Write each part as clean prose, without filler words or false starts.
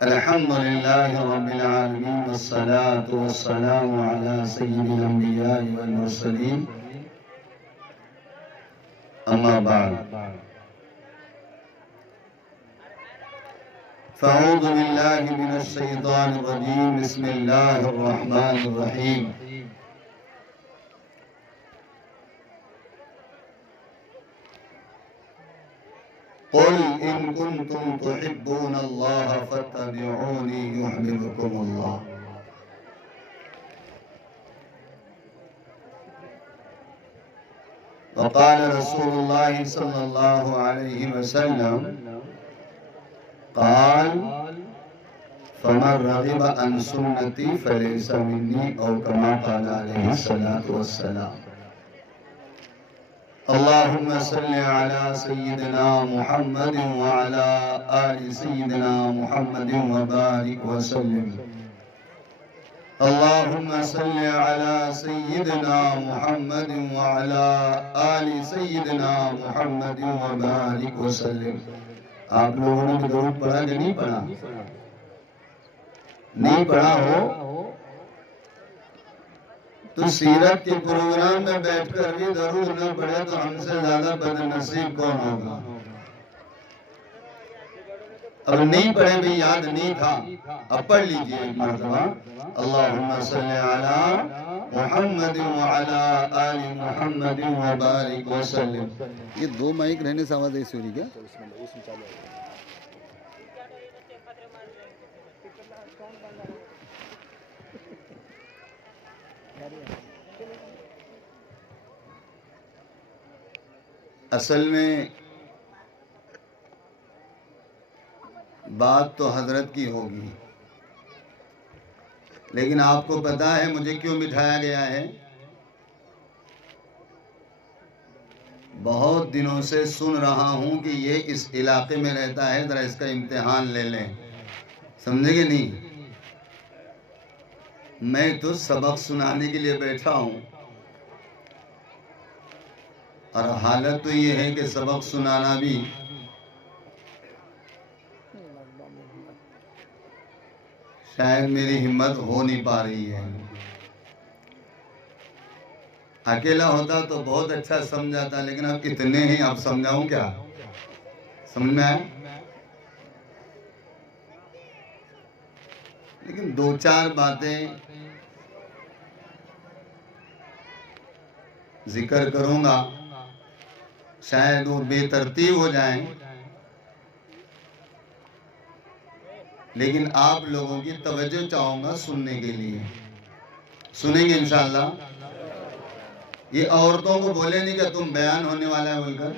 الحمد لله رب العالمين والصلاة والسلام على سيد الأنبياء والمرسلين أما بعد فأعوذ بالله من الشيطان الرجيم بسم الله الرحمن الرحيم قل إن كنتم تحبون الله فاتبعوني يحببكم الله وقال رسول الله صلى الله عليه وسلم قال فمن رغب عن سنتي فليس مني أو كما قال عليه الصلاة والسلام اللهم صل على سيدنا محمد وعلى آل سيدنا محمد وبارك وسلم اللهم صل على سيدنا محمد وعلى آل سيدنا محمد وبارك وسلم آپ لوگوں نے بھی درود پڑھا کہ نہیں پڑھا؟ نہیں پڑھا ہو تو سیرت کے پروگرام میں بیٹھ کر بھی درود نہ پڑھے تو ہم سے زیادہ بد نصیب کون ہوگا؟ اب نہیں پڑھے بھی یاد نہیں تھا، اب پڑھ لیجئے ایک مرتبہ اللہم صلی علی محمد وعلی آل محمد وبارک وسلم. یہ دو مائک رہنے سے آواز ایسی ہو رہی کیا؟ اصل میں بات تو حضرت کی ہوگی، لیکن آپ کو پتا ہے مجھے کیوں بٹھایا گیا ہے؟ بہت دنوں سے سن رہا ہوں کہ یہ اس علاقے میں رہتا ہے، ذرا اس کا امتحان لے لیں. سمجھے گے نہیں؟ میں تو سبق سنانے کے لیے بیٹھا ہوں، اور حالت تو یہ ہے کہ سبق سنانا بھی شاید میری ہمت ہو نہیں پا رہی ہے. اکیلا ہوتا تو بہت اچھا سمجھاتا، لیکن اب اتنے ہی اب سمجھاؤں کیا؟ سمجھ میں آئے؟ لیکن دو چار باتیں ذکر کروں گا، شاید وہ بے ترتیب ہو جائیں، لیکن آپ لوگوں کی توجہ چاہوں گا سننے کے لیے. سنیں گے انشاءاللہ؟ یہ عورتوں کو بولے نہیں کہ تم بیان ہونے والا ہے بول کر.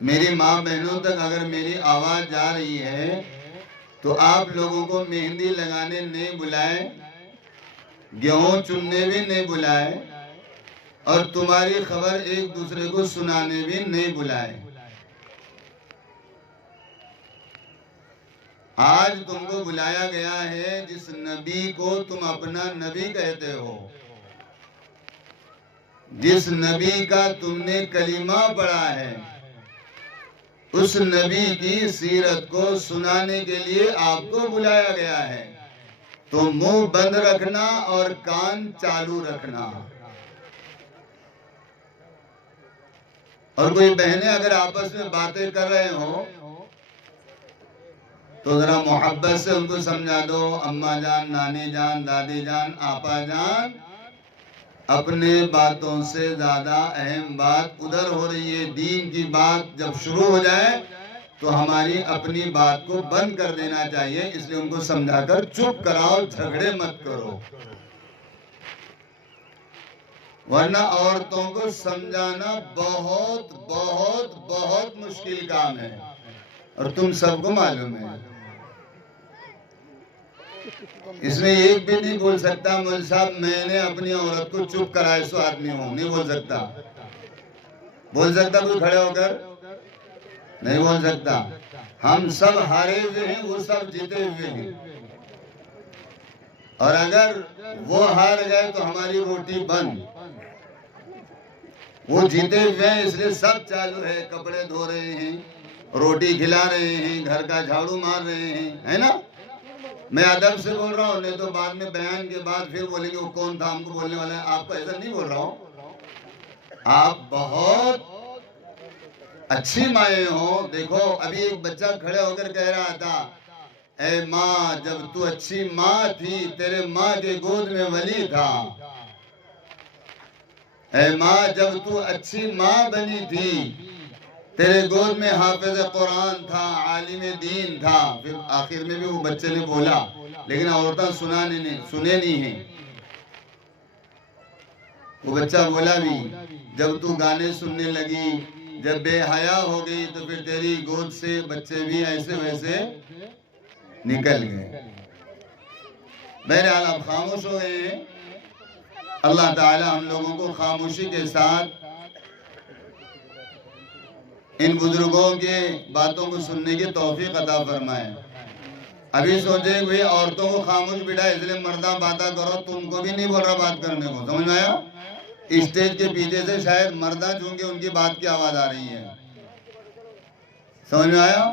میری ماں بہنوں تک اگر میری آواز جا رہی ہے تو آپ لوگوں کو مہندی لگانے نہیں بلائے، گیہوں چننے بھی نہیں بلائے، اور تمہاری خبر ایک دوسرے کو سنانے بھی نہیں بلائے. آج تم کو بلایا گیا ہے جس نبی کو تم اپنا نبی کہتے ہو، جس نبی کا تم نے کلمہ پڑھا ہے، اس نبی کی سیرت کو سنانے کے لیے آپ کو بلایا گیا ہے. تو منہ بند رکھنا اور کان چالو رکھنا. اور کوئی بہنیں اگر آپس میں باتیں کر رہے ہو تو ذرا محبت سے ان کو سمجھا دو، اماں جان، نانی جان، دادی جان، آپا جان، اپنے باتوں سے زیادہ اہم بات ادھر ہو رہی ہے. دین کی بات جب شروع ہو جائے تو ہماری اپنی بات کو بند کر دینا چاہیے، اس لیے ان کو سمجھا کر چپ کراؤ، جھگڑے مت کرو. ورنہ عورتوں کو سمجھانا بہت بہت بہت مشکل کام ہے، اور تم سب کو معلوم ہے. اس میں ایک بھی نہیں بول سکتا مول صاحب میں نے اپنی عورت کو چپ کرائے سو آدمی ہوں، نہیں بول سکتا. بول سکتا کوئی کھڑے ہو کر؟ نہیں بول سکتا. ہم سب ہارے ہوئے ہیں، وہ سب جیتے ہوئے ہیں، اور اگر وہ ہار گئے تو ہماری روٹی بند. وہ جیتے ہوئے ہیں اس لیے سب چالو ہے، کپڑے دھو رہے ہیں، روٹی کھلا رہے ہیں، گھر کا جھاڑو مار رہے ہیں، ہے نا؟ میں ادب سے بول رہا ہوں، نہیں تو بعد میں بیان کے بعد پھر بولیں گے وہ کون تھا ہم کو بولنے والا ہے. آپ کو ایسا نہیں بول رہا ہوں. آپ بہت اچھی مائیں ہو. دیکھو ابھی ایک بچہ کھڑے ہو کر کہہ رہا تھا، اے ماں جب تو اچھی ماں تھی تیرے ماں کے گود میں ولی تھا. اے ماں جب تو اچھی ماں بنی تھی تیرے گود میں حافظ قرآن تھا، عالم دین تھا. پھر آخر میں بھی وہ بچے نے بولا، لیکن عورتیں سنے نہیں ہیں. وہ بچہ بولا بھی، جب تو گانے سننے لگی، جب بے حیا ہو گئی تو پھر تیری گود سے بچے بھی ایسے ویسے نکل گئے. بہرحال آپ خاموش ہو گئے ہیں. اللہ تعالی ہم لوگوں کو خاموشی کے ساتھ ان بزرگوں کے باتوں کو سننے کی توفیق عطا فرمائے. ابھی سوچے کہ عورتوں کو خاموش بٹھا اس لیے مردہ باتیں کرو، تم کو بھی نہیں بول رہا بات کرنے کو. سمجھ میں آیا؟ اسٹیج کے پیچھے سے شاید مردہ چونکہ ان کی بات کی آواز آ رہی ہے. سمجھ میں آیا؟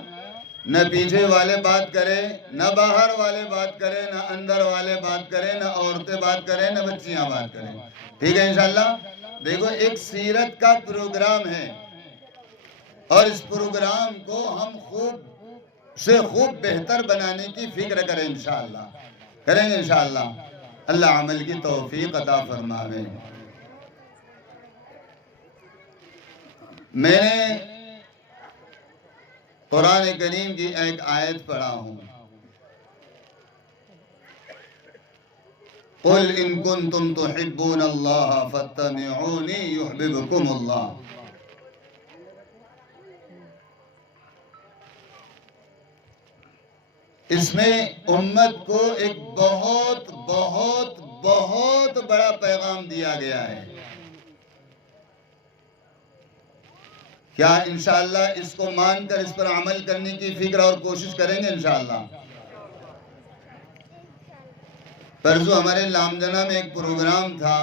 نہ پیچھے والے بات کرے، نہ باہر والے بات کرے، نہ اندر والے بات کرے، نہ عورتیں بات کریں، نہ بچیاں بات کریں. ٹھیک ہے انشاءاللہ. دیکھو ایک سیرت کا پروگرام ہے اور اس پروگرام کو ہم خوب بہتر بنانے کی فکر کریں انشاءاللہ. کریں گے انشاءاللہ. اللہ عمل کی توفیق عطا فرمائے. میں نے قرآن کریم کی ایک آیت پڑھا ہوں، قُلْ إِن كُنْتُمْ تُحِبُّونَ اللَّهَ فَاتَّبِعُونِي يُحْبِبْكُمُ اللَّهُ. اس میں امت کو ایک بہت بہت بہت بڑا پیغام دیا گیا ہے. کیا انشاءاللہ اس کو مان کر اس پر عمل کرنے کی فکر اور کوشش کریں گے انشاءاللہ. پرسوں ہمارے لامجنا میں ایک پروگرام تھا.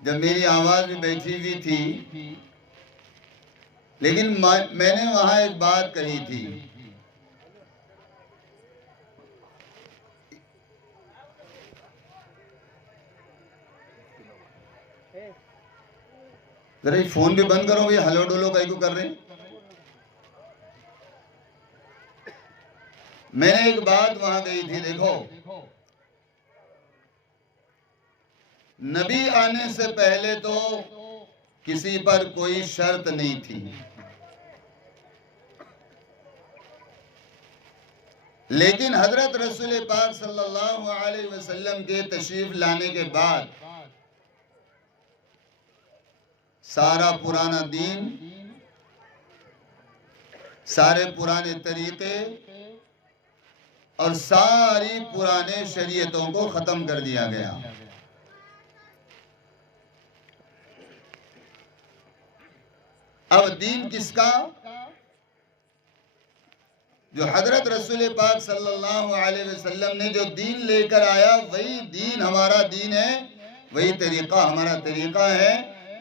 جب میری آواز بھی بیٹھی ہوئی تھی، لیکن میں نے وہاں ایک بات کہی تھی. ذرا یہ فون بھی بند کرو بھئی، ہلو ڈولو کئی کو کر رہے ہیں. میں نے ایک بات وہاں کہی تھی. دیکھو نبی آنے سے پہلے تو کسی پر کوئی شرط نہیں تھی، لیکن حضرت رسول پاک صلی اللہ علیہ وسلم کے تشریف لانے کے بعد سارا پرانا دین، سارے پرانے طریقے اور ساری پرانے شریعتوں کو ختم کر دیا گیا. اب دین کس کا؟ جو حضرت رسول پاک صلی اللہ علیہ وسلم نے جو دین لے کر آیا وہی دین ہمارا دین ہے، وہی طریقہ ہمارا طریقہ ہے،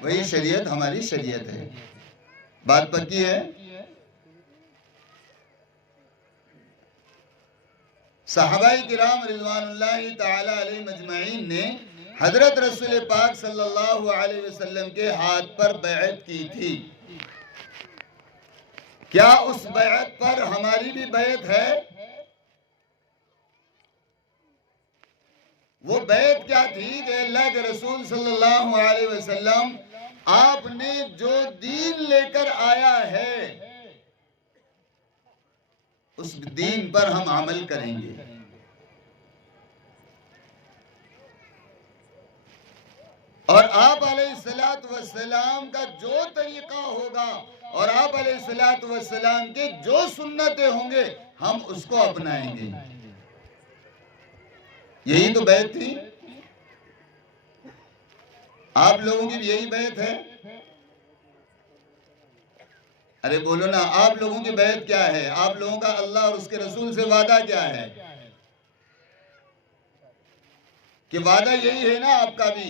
وہی شریعت ہماری شریعت ہے. بات پکی ہے؟ صحابہ کرام رضوان اللہ تعالی علیہ مجمعین نے حضرت رسول پاک صلی اللہ علیہ وسلم کے ہاتھ پر بیعت کی تھی. کیا اس بیعت پر ہماری بھی بیعت ہے؟ وہ بیعت کیا تھی کہ اللہ کے رسول صلی اللہ علیہ وسلم آپ نے جو دین لے کر آیا ہے اس دین پر ہم عمل کریں گے. اور آپ علیہ السلام کا جو طریقہ ہوگا اور آپ علیہ السلام کے جو سنتیں ہوں گے ہم اس کو اپنائیں گے. یہی تو بیعت تھی. آپ لوگوں کی بھی یہی بیعت ہے. ارے بولو نا، آپ لوگوں کی بیعت کیا ہے؟ آپ لوگوں کا اللہ اور اس کے رسول سے وعدہ کیا ہے؟ کہ وعدہ یہی ہے نا آپ کا بھی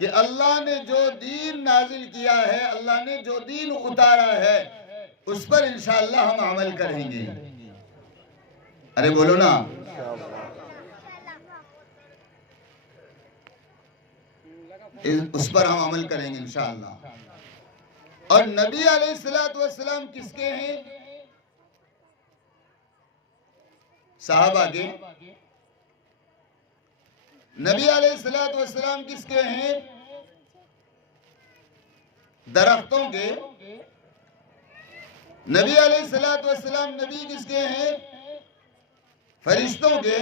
کہ اللہ نے جو دین نازل کیا ہے، اللہ نے جو دین اتارا ہے، اس پر انشاءاللہ ہم عمل کریں گے. ارے بولو نا. اس پر ہم عمل کریں گے انشاءاللہ. اور نبی علیہ السلام کس کے ہیں؟ صحابہ کے. نبی علیہ السلام کس کے ہیں؟ درختوں کے. نبی علیہ السلام نبی کس کے ہیں؟ فرشتوں کے.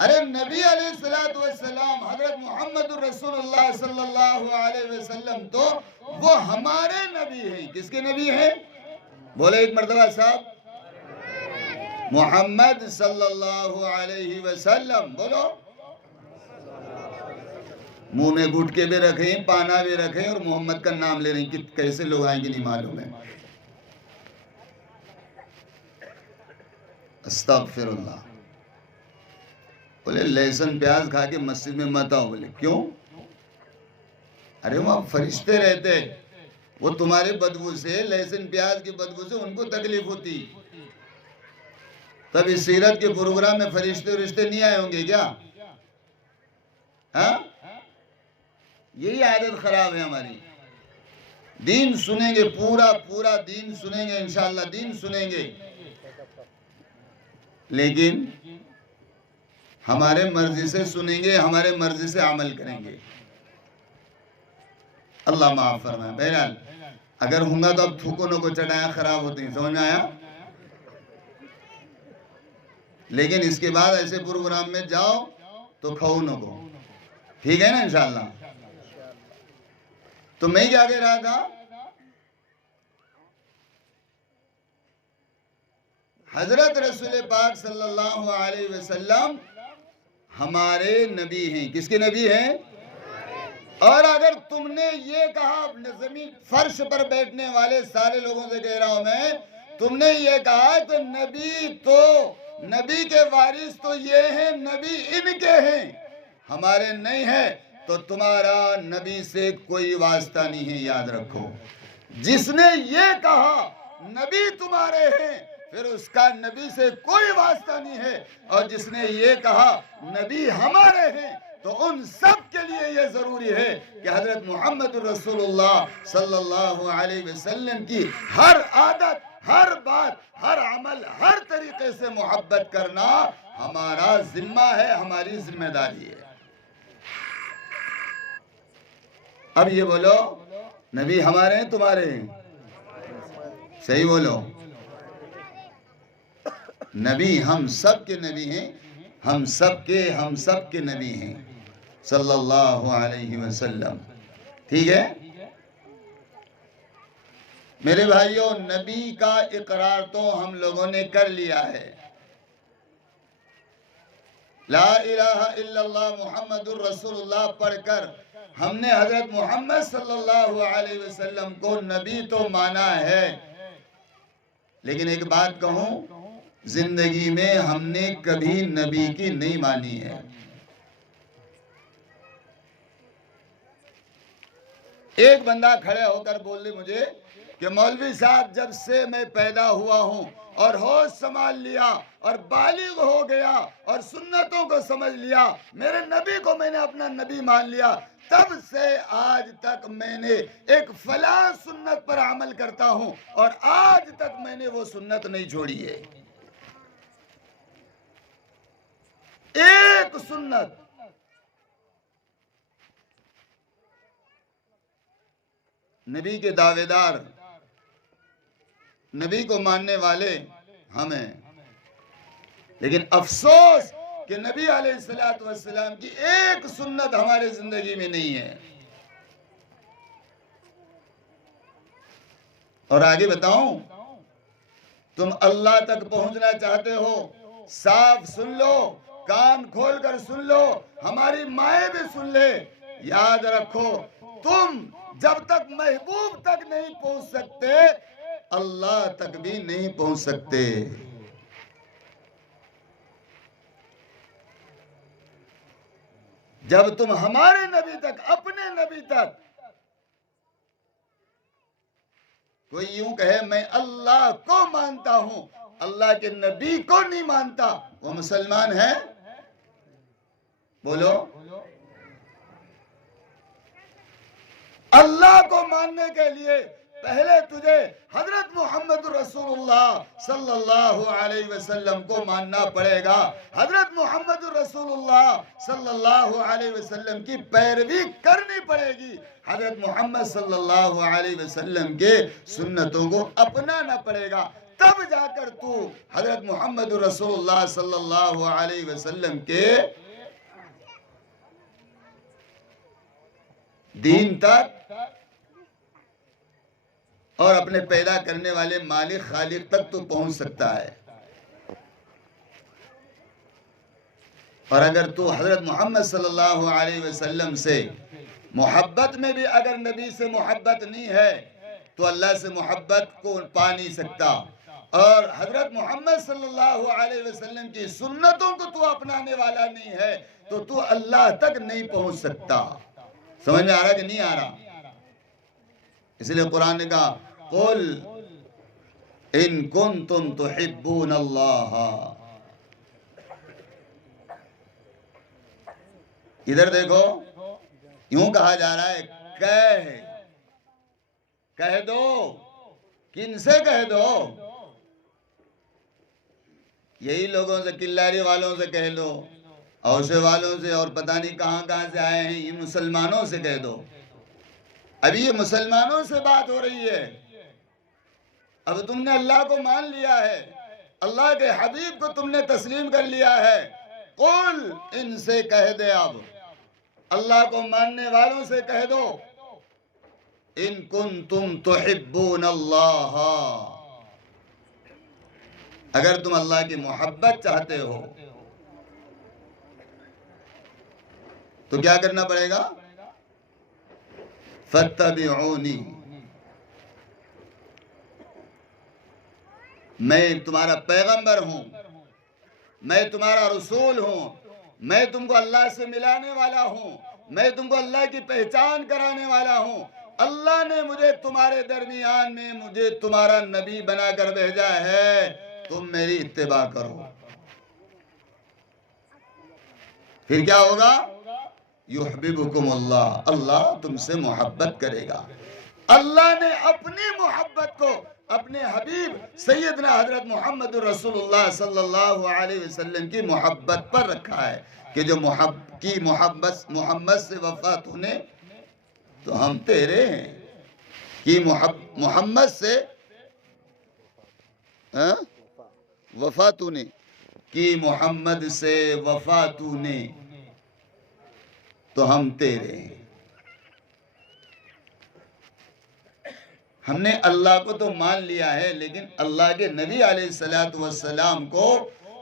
ارے نبی علیہ السلام حضرت محمد الرسول اللہ صلی اللہ علیہ وسلم تو وہ ہمارے نبی ہیں. کس کے نبی ہیں؟ بولے ایک مرتبہ صاحب. محمد صلی اللہ علیہ وسلم. بولو. منہ میں گٹکے بھی رکھیں، پانا بھی رکھیں، اور محمد کا نام لے رہے ہیں. کیسے لوگ آئیں گے نہیں معلوم ہے. استغفر اللہ. بولے لہسن پیاز کھا کے مسجد میں مت آؤ. بولے کیوں؟ ارے وہاں فرشتے رہتے، وہ تمہارے بدبو سے، لہسن پیاز کی بدبو سے ان کو تکلیف ہوتی. تب اس سیرت کے پروگرام میں فرشتے نہیں آئے ہوں گے کیا؟ ہاں، یہی عادت خراب ہے ہماری. دین سنیں گے، پورا دین سنیں گے انشاءاللہ. دین سنیں گے، لیکن ہمارے مرضی سے سنیں گے، ہمارے مرضی سے عمل کریں گے. اللہ معاف فرمائے. بہرحال اگر ہوں گا تو اب تھوکوں کو چٹائیں خراب ہوتی ہیں. سمجھ میں آیا؟ لیکن اس کے بعد ایسے پروگرام میں جاؤ تو کھاؤ نہ کو. ٹھیک ہے نا انشاءاللہ. تو میں کیا کہہ رہا تھا؟ حضرت رسول پاک صلی اللہ علیہ وسلم ہمارے نبی ہیں. کس کے نبی ہیں؟ اور اگر تم نے یہ کہا، زمین فرش پر بیٹھنے والے سارے لوگوں سے کہہ رہا ہوں میں، تم نے یہ کہا کہ نبی کے وارث تو یہ ہیں، نبی ان کے ہیں، ہمارے نہیں ہیں، تو تمہارا نبی سے کوئی واسطہ نہیں ہے. یاد رکھو. جس نے یہ کہا نبی تمہارے ہیں، پھر اس کا نبی سے کوئی واسطہ نہیں ہے. اور جس نے یہ کہا نبی ہمارے ہیں، تو ان سب کے لیے یہ ضروری ہے کہ حضرت محمد الرسول اللہ صلی اللہ علیہ وسلم کی ہر عادت، ہر بات، ہر عمل، ہر طریقے سے محبت کرنا ہمارا ذمہ ہے، ہماری ذمہ داری ہے. اب یہ بولو، نبی ہمارے ہیں تمہارے ہیں؟ صحیح بولو. نبی ہم سب کے نبی ہیں، ہم سب کے نبی ہیں صلی اللہ علیہ وسلم. ٹھیک ہے میرے بھائیوں. نبی کا اقرار تو ہم لوگوں نے کر لیا ہے. لا الہ الا اللہ محمد الرسول اللہ پڑھ کر ہم نے حضرت محمد صلی اللہ علیہ وسلم کو نبی تو مانا ہے. لیکن ایک بات کہوں، زندگی میں ہم نے کبھی نبی کی نہیں مانی ہے. ایک بندہ کھڑے ہو کر بول دے مجھے کہ مولوی صاحب جب سے میں پیدا ہوا ہوں اور ہوش سنبھال لیا اور بالغ ہو گیا اور سنتوں کو سمجھ لیا، میرے نبی کو میں نے اپنا نبی مان لیا، تب سے آج تک میں نے ایک فلاں سنت پر عمل کرتا ہوں اور آج تک میں نے وہ سنت نہیں چھوڑی ہے. ایک سنت. نبی کے دعوے دار، نبی کو ماننے والے ہم ہیں، لیکن افسوس کہ نبی علیہ السلام کی ایک سنت ہمارے زندگی میں نہیں ہے. اور آگے بتاؤں، تم اللہ تک پہنچنا چاہتے ہو، صاف سن لو، کان کھول کر سن لو، ہماری مائیں بھی سن لے. یاد رکھو، تم جب تک محبوب تک نہیں پہنچ سکتے، اللہ تک بھی نہیں پہنچ سکتے. جب تم ہمارے نبی تک، اپنے نبی تک، کوئی یوں کہے میں اللہ کو مانتا ہوں، اللہ کے نبی کو نہیں مانتا، وہ مسلمان ہے؟ بولو۔ اللہ کو ماننے کے لیے پہلے تجھے حضرت محمد رسول اللہ صلی اللہ علیہ وسلم کو ماننا پڑے گا۔ حضرت محمد رسول اللہ صلی اللہ علیہ وسلم کی پیروی کرنی پڑے گی۔ حضرت محمد صلی اللہ علیہ وسلم کے سنتوں کو اپنانا پڑے گا، تب جا کر تو حضرت محمد رسول اللہ صلی اللہ علیہ وسلم کے دین تک اور اپنے پیدا کرنے والے مالک خالق تک تو پہنچ سکتا ہے۔ اور اگر تو حضرت محمد صلی اللہ علیہ وسلم سے محبت میں بھی اگر نبی سے محبت نہیں ہے تو اللہ سے محبت کو پا نہیں سکتا، اور حضرت محمد صلی اللہ علیہ وسلم کی سنتوں کو تو اپنانے والا نہیں ہے تو اللہ تک نہیں پہنچ سکتا۔ سمجھ میں آ رہا کہ نہیں آ رہا؟ اس لیے قرآن نے کہا قُلْ إِن كُنْتُمْ تُحِبُّونَ اللَّهَ۔ ادھر دیکھو، یوں کہا جا رہا ہے کہہ دو، کن سے کہہ دو؟ یہی لوگوں سے، کلاری والوں سے کہہ دو، اوسے والوں سے، اور پتہ نہیں کہاں کہاں سے آئے ہیں، یہ مسلمانوں سے کہہ دو۔ ابھی یہ مسلمانوں سے بات ہو رہی ہے۔ اب تم نے اللہ کو مان لیا ہے، اللہ کے حبیب کو تم نے تسلیم کر لیا ہے، قل ان سے کہہ دے، اب اللہ کو ماننے والوں سے کہہ دو ان کنتم تحبون اللہ، اگر تم اللہ کی محبت چاہتے ہو تو کیا کرنا پڑے گا؟ فَاتَّبِعُونِي، میں تمہارا پیغمبر ہوں، میں تمہارا رسول ہوں، میں تم کو اللہ سے ملانے والا ہوں، میں تم کو اللہ کی پہچان کرانے والا ہوں۔ اللہ نے مجھے تمہارے درمیان میں مجھے تمہارا نبی بنا کر بھیجا ہے، تم میری اتباع کرو۔ پھر کیا ہوگا؟ یحببکم اللہ، اللہ تم سے محبت کرے گا۔ اللہ نے اپنی محبت کو اپنے حبیب سیدنا حضرت محمد رسول اللہ صلی اللہ علیہ وسلم کی محبت پر رکھا ہے کہ جو محمد سے وفات ہونے تو ہم تیرے ہیں، کہ محمد سے وفات ہونے، کہ محمد سے وفات ہونے تو ہم تیرے ہیں۔ ہم نے اللہ کو تو مان لیا ہے، لیکن اللہ کے نبی علیہ السلام کو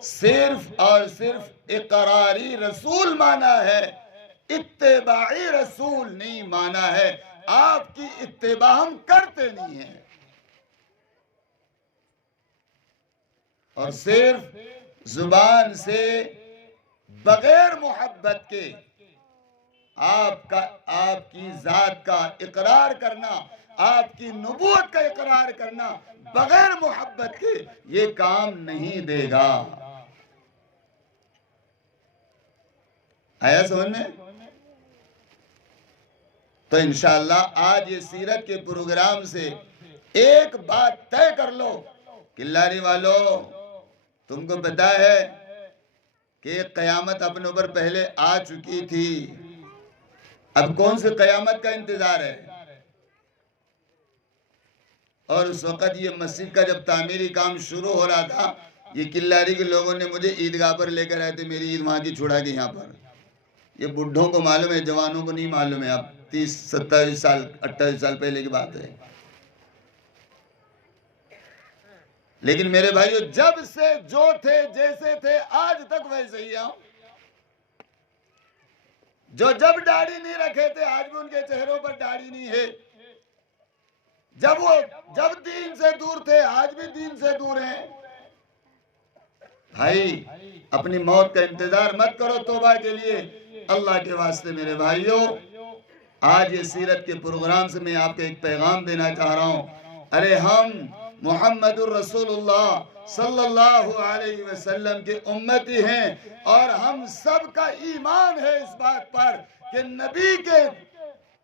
صرف اور صرف اقراری رسول مانا ہے، اتباعی رسول نہیں مانا ہے۔ آپ کی اتباع ہم کرتے نہیں ہیں، اور صرف زبان سے بغیر محبت کے آپ کی ذات کا اقرار کرنا، آپ کی نبوت کا اقرار کرنا بغیر محبت کے یہ کام نہیں دے گا۔ آیا سمجھ میں؟ تو انشاءاللہ آج یہ سیرت کے پروگرام سے ایک بات طے کر لو، کلاری والو، تم کو پتا ہے کہ قیامت اپنے اوپر پہلے آ چکی تھی، اب کون سے قیامت کا انتظار ہے؟ اور اس وقت یہ مسجد کا جب تعمیری کام شروع ہو رہا تھا، یہ کلاری کے لوگوں نے مجھے عیدگاہ پر لے کر آئے تھے، میری عید وہاں کی چھوڑا کے یہاں پر۔ یہ بڈھوں کو معلوم ہے، جوانوں کو نہیں معلوم ہے، اب 30 27 سال 28 سال پہلے کی بات ہے۔ لیکن میرے بھائیو، جب سے جو تھے جیسے تھے آج تک ویسے ہی ہیں۔ جو جب داڑھی نہیں رکھے تھے آج بھی ان کے چہروں پر داڑھی نہیں ہے، جب دین سے دور تھے آج بھی دین سے دور ہیں۔ بھائی اپنی موت کا انتظار مت کرو توبہ کے لیے، اللہ کے واسطے میرے بھائیوں، آج یہ سیرت کے پروگرام سے میں آپ کو ایک پیغام دینا چاہ رہا ہوں. ارے ہم محمد الرسول اللہ صلی اللہ علیہ وسلم کے امتی ہیں، اور ہم سب کا ایمان ہے اس بات پر کہ نبی کے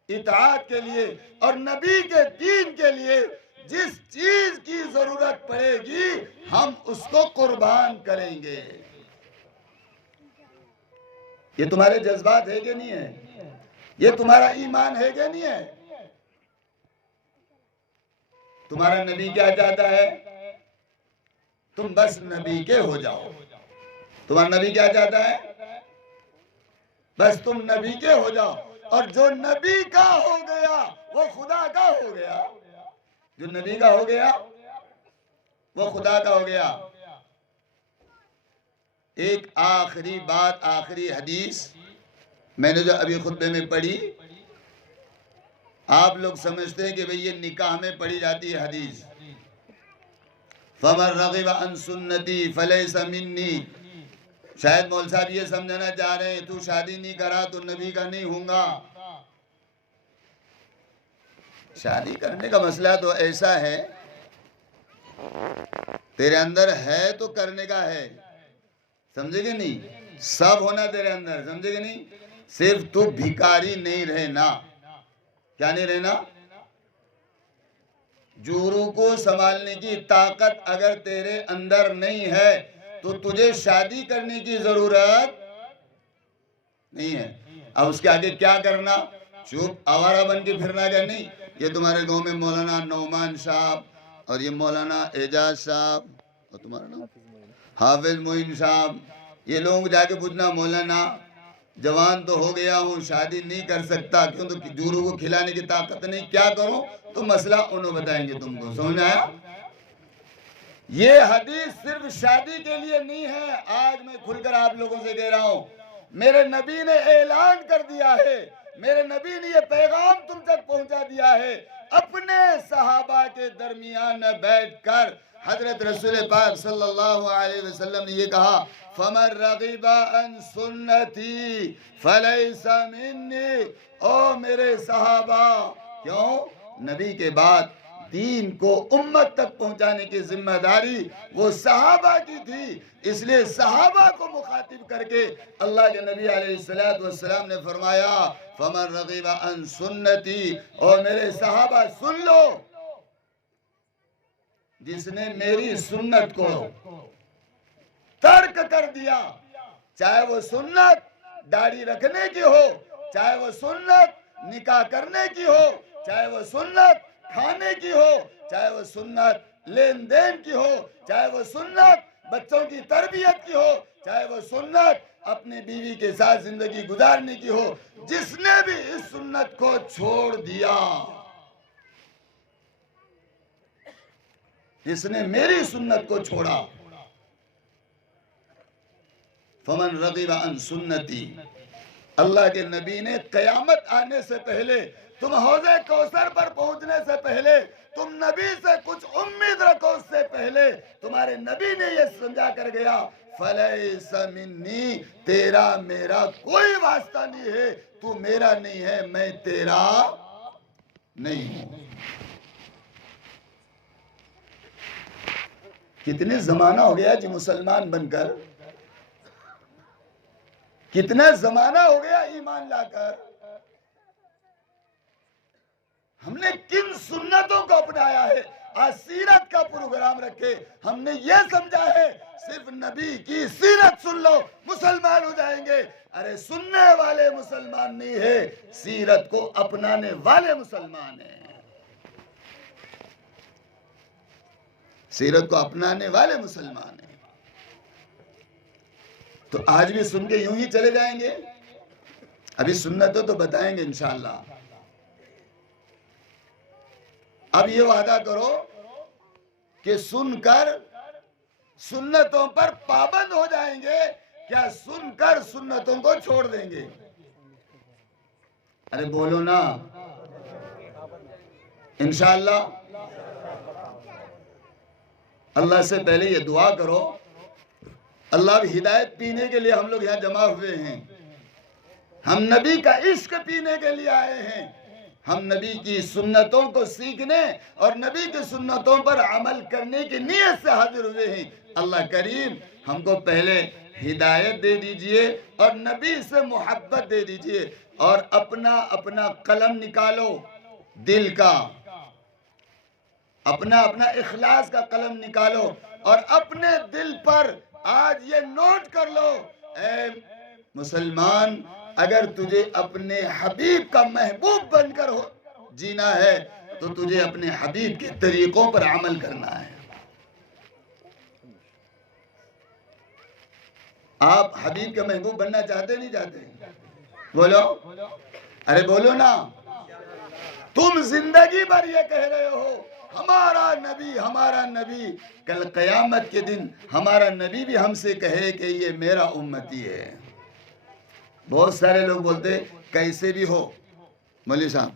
اطاعت کے لیے اور نبی کے دین کے لیے جس چیز کی ضرورت پڑے گی ہم اس کو قربان کریں گے. یہ تمہارے جذبات ہے کہ نہیں ہے؟ یہ تمہارا ایمان ہے کہ نہیں ہے؟ تمہارا نبی کیا چاہتا ہے؟ تم بس نبی کے ہو جاؤ. تمہارا نبی کیا چاہتا ہے؟ بس تم نبی کے ہو جاؤ، اور جو نبی کا ہو گیا وہ خدا کا ہو گیا. جو نبی کا ہو گیا وہ خدا کا ہو گیا. ایک آخری بات، آخری حدیث میں نے جو ابھی خطبے میں پڑھی، آپ لوگ سمجھتے ہیں کہ بھئی یہ نکاح میں پڑھی جاتی ہے حدیث. فَمَن رَغِبَ عَن سُنَّتِي فَلَيْسَ مِنِّي. شاید مول صاحب یہ سمجھنا چاہ رہے ہیں تو شادی نہیں کرا تو نبی کا نہیں ہوں گا. شادی کرنے کا مسئلہ تو ایسا ہے، تیرے اندر ہے تو کرنے کا ہے، سمجھے گے نہیں؟ سب ہونا تیرے اندر، سمجھے گے نہیں؟ صرف تو بھکاری نہیں رہنا. کیا نہیں رہنا؟ جوروں کو سنبھالنے کی طاقت اگر تیرے اندر نہیں ہے تو تجھے شادی کرنے کی ضرورت نہیں ہے. اب اس کے آگے کیا کرنا؟ چپ آوارہ بن کے پھرنا کیا نہیں؟ یہ تمہارے گاؤں میں مولانا نعمان صاحب اور یہ مولانا اعجاز صاحب اور تمہارا نام حافظ معین صاحب، یہ لوگ جا کے پوچھنا مولانا جوان تو ہو گیا ہوں شادی نہیں کر سکتا کیوں تو جوروں کو کھلانے کی طاقت نہیں، کیا کروں؟ تو مسئلہ انہوں بتائیں گے تم کو. سمجھ میں آیا؟ یہ حدیث صرف شادی کے لیے نہیں ہے. آج میں کھل کر آپ لوگوں سے کہہ رہا ہوں، میرے نبی نے اعلان کر دیا ہے، میرے نبی نے یہ پیغام تم تک پہنچا دیا ہے. اپنے صحابہ کے درمیان بیٹھ کر حضرت رسول پاک صلی اللہ علیہ وسلم نے یہ کہا، فَمَن رَغِبَ عَن سُنَّتِي فَلَيْسَ مِنِّي. او میرے صحابہ، کیوں؟ نبی کے بعد دین کو امت تک پہنچانے کی ذمہ داری وہ صحابہ کی تھی، اس لیے صحابہ کو مخاطب کر کے اللہ کے نبی علیہ السلام نے فرمایا فَمَن رَغِبَ عَن سُنَّتِي. اور میرے صحابہ سن لو، جس نے میری سنت کو ترک کر دیا، چاہے وہ سنت داڑھی رکھنے کی ہو، چاہے وہ سنت نکاح کرنے کی ہو، چاہے وہ سنت کھانے کی ہو، چاہے وہ سنت لین دین کی ہو، چاہے وہ سنت بچوں کی تربیت کی ہو، چاہے وہ سنت اپنی بیوی کے ساتھ زندگی گزارنے کی ہو، جس نے بھی اس سنت کو چھوڑ دیا، جس نے میری سنت کو چھوڑا، فمن رغب عن سنتی. اللہ کے نبی نے قیامت آنے سے پہلے، تم حوض کوثر پر پہنچنے سے پہلے، تم نبی سے کچھ امید رکھو اس سے پہلے، تمہارے نبی نے یہ سمجھا کر گیا فَلَيْسَ مِنِّي. تیرا میرا کوئی واسطہ نہیں ہے، تو میرا نہیں ہے، میں تیرا نہیں ہوں. کتنے زمانہ ہو گیا جی مسلمان بن کر، کتنا زمانہ ہو گیا ایمان لا کر. ہم نے کن سنتوں کو اپنایا ہے؟ آج سیرت کا پروگرام رکھے، ہم نے یہ سمجھا ہے صرف نبی کی سیرت سن لو مسلمان ہو جائیں گے. ارے سننے والے مسلمان نہیں ہے، سیرت کو اپنانے والے مسلمان ہیں. سیرت کو اپنانے والے مسلمان ہیں. تو آج بھی سن کے یوں ہی چلے جائیں گے؟ ابھی سنتوں تو بتائیں گے انشاءاللہ. اب یہ وعدہ کرو کہ سن کر سنتوں پر پابند ہو جائیں گے، کیا سن کر سنتوں کو چھوڑ دیں گے؟ ارے بولو نا انشاءاللہ. اللہ سے پہلے یہ دعا کرو، اللہ بھی ہدایت پینے کے لیے ہم لوگ یہاں جمع ہوئے ہیں. ہم نبی کا عشق پینے کے لیے آئے ہیں، ہم نبی کی سنتوں کو سیکھنے اور نبی کی سنتوں پر عمل کرنے کی نیت سے حاضر ہوئے ہیں۔ اللہ کریم ہم کو پہلے ہدایت دے دیجئے اور نبی سے محبت دے دیجئے، اور اپنا قلم نکالو دل کا، اپنا اخلاص کا قلم نکالو اور اپنے دل پر آج یہ نوٹ کر لو، اے مسلمان، اگر تجھے اپنے حبیب کا محبوب بن کر جینا ہے تو تجھے اپنے حبیب کے طریقوں پر عمل کرنا ہے۔ آپ حبیب کا محبوب بننا چاہتے نہیں چاہتے؟ بولو، ارے بولو نا۔ تم زندگی بھر یہ کہہ رہے ہو ہمارا نبی، کل قیامت کے دن ہمارا نبی بھی ہم سے کہے کہ یہ میرا امتی ہے۔ بہت سارے لوگ بولتے کیسے بھی ہو مولوی صاحب،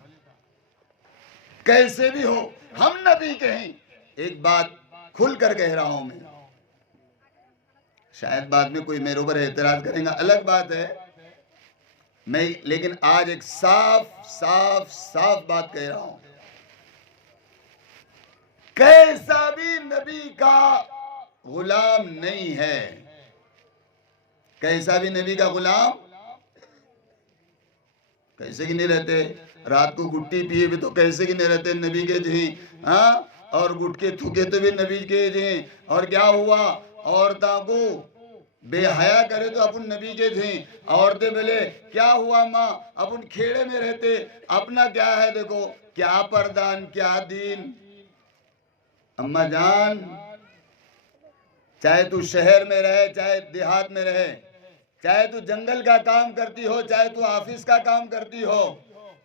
کیسے بھی ہو ہم نبی کے ہیں۔ ایک بات کھل کر کہہ رہا ہوں میں، شاید بعد میں کوئی میرے اوپر اعتراض کریں گا، الگ بات ہے، لیکن آج ایک صاف بات کہہ رہا ہوں، کیسا بھی نبی کا غلام نہیں ہے، کیسا بھی نبی کا غلام کیسے کی نہیں رہتے۔ رات کو گٹی پیے بھی تو کیسے کی نہیں رہتے نبی کے جہیں، اور گٹکے تھوکے تو بھی نبی کے جہیں، اور کیا ہوا عورتوں کو بے حیا کرے تو اپن نبی کے تھیں، عورتیں بولے کیا ہوا ماں اپن کھیڑے میں رہتے، اپنا کیا ہے دیکھو، کیا پردان کیا دین۔ اماں جان، چاہے تو شہر میں رہے چاہے دیہات میں رہے، چاہے تو جنگل کا کام کرتی ہو چاہے تو آفس کا کام کرتی ہو،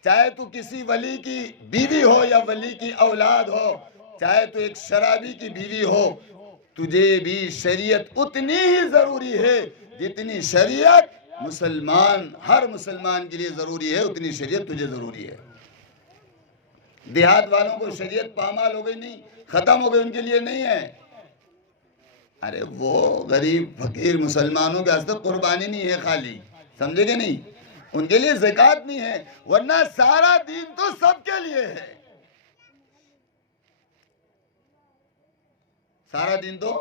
چاہے تو کسی ولی کی بیوی ہو یا ولی کی اولاد ہو، چاہے تو ایک شرابی کی بیوی ہو، تجھے بھی شریعت اتنی ہی ضروری ہے جتنی شریعت ہر مسلمان کے لیے ضروری ہے، اتنی شریعت تجھے ضروری ہے۔ دیہات والوں کو شریعت پامال ہو گئی نہیں، ختم ہو گئی، ان کے لیے نہیں ہے۔ ارے وہ غریب فقیر مسلمانوں کے واسطے قربانی نہیں ہے خالی، سمجھے کہ نہیں، ان کے لیے زکوٰۃ نہیں ہے، ورنہ سارا دین تو سب کے لیے ہے، سارا دین تو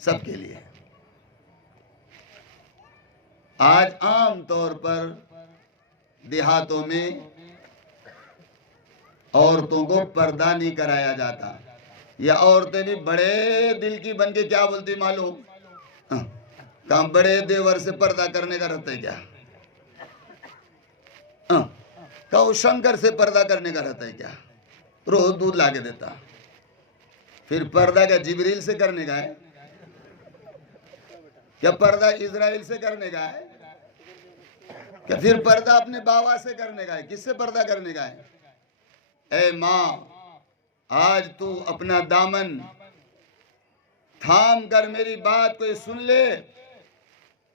سب کے لیے ہے۔ آج عام طور پر دیہاتوں میں عورتوں کو پردہ نہیں کرایا جاتا، یا عورتیں بھی بڑے دل کی بن کے کیا بولتی معلوم، کہاں بڑے دیور سے پردہ کرنے کا رہتا ہے کیا، کہو شنکر سے پردہ کرنے کا رہتا ہے کیا، روز دودھ لا کے دیتا، پھر پردہ کیا جبریل سے کرنے کا ہے کیا، پردہ اسرائیل سے کرنے کا ہے کیا، پھر پردہ اپنے باوا سے کرنے کا ہے، کس سے پردہ کرنے کا ہے؟ اے ماں، آج تو اپنا دامن تھام کر میری بات کو سن لے،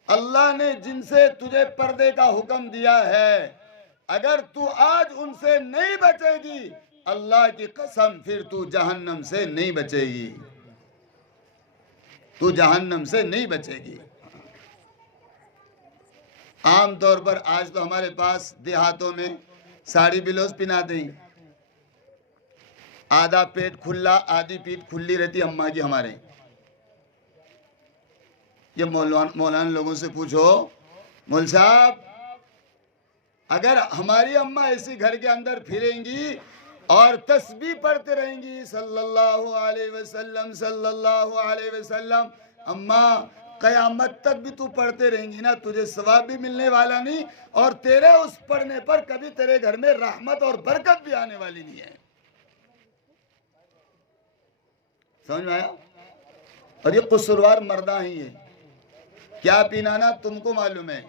اللہ نے جن سے تجھے پردے کا حکم دیا ہے، اگر تو آج ان سے نہیں بچے گی، اللہ کی قسم پھر تو جہنم سے نہیں بچے گی، تو جہنم سے نہیں بچے گی۔ عام طور پر آج تو ہمارے پاس دیہاتوں میں ساڑی بلوز پہنا دیں، آدھا پیٹ کھلا آدھی پیٹ کھلی رہتی اماں کی ہمارے۔ یہ مولانا لوگوں سے پوچھو، مول صاحب اگر ہماری اماں ایسی گھر کے اندر پھریں گی اور تسبیح پڑھتے رہیں گی صلی اللہ علیہ وسلم صلی اللہ علیہ وسلم، اماں قیامت تک بھی تو پڑھتے رہیں گی نا، تجھے ثواب بھی ملنے والا نہیں، اور تیرے اس پڑھنے پر کبھی تیرے گھر میں رحمت اور برکت بھی آنے والی نہیں ہے۔ سمجھ میں آیا؟ اور یہ قصوروار مردہ ہی ہے، کیا پینانا تم کو معلوم ہے،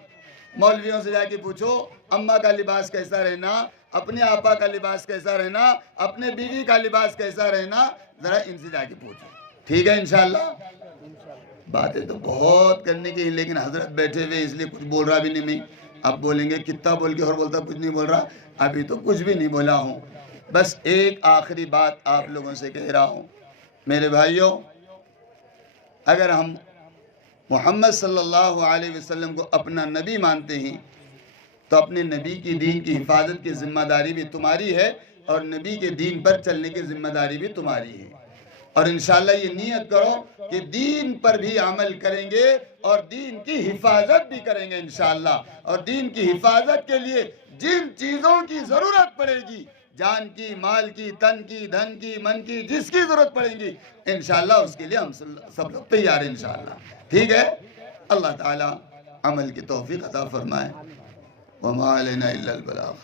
مولویوں سے جا کے پوچھو اماں کا لباس کیسا رہنا، اپنے آپا کا لباس کیسا رہنا، اپنے بیوی کا لباس کیسا رہنا، ذرا ان سے جا کے پوچھو، ٹھیک ہے انشاءاللہ؟ باتیں تو بہت کرنے کی، لیکن حضرت بیٹھے ہوئے اس لیے کچھ بول رہا بھی نہیں میں، اب بولیں گے کتنا بول کے اور بولتا کچھ نہیں بول رہا، ابھی تو کچھ بھی نہیں بولا ہوں، بس ایک آخری بات آپ لوگوں سے کہہ رہا ہوں، میرے بھائیوں، اگر ہم محمد صلی اللہ علیہ وسلم کو اپنا نبی مانتے ہیں تو اپنے نبی کی دین کی حفاظت کی ذمہ داری بھی تمہاری ہے اور نبی کے دین پر چلنے کی ذمہ داری بھی تمہاری ہے. اور انشاءاللہ یہ نیت کرو کہ دین پر بھی عمل کریں گے اور دین کی حفاظت بھی کریں گے انشاءاللہ. اور دین کی حفاظت کے لیے جن چیزوں کی ضرورت پڑے گی، جان کی، مال کی، تن کی، دھن کی، من کی، جس کی ضرورت پڑے گی انشاءاللہ اس کے لیے ہم سب لوگ تیار ہیں انشاءاللہ. ٹھیک ہے؟ اللہ تعالی عمل کی توفیق عطا فرمائے. وما علینا الا البلاغ.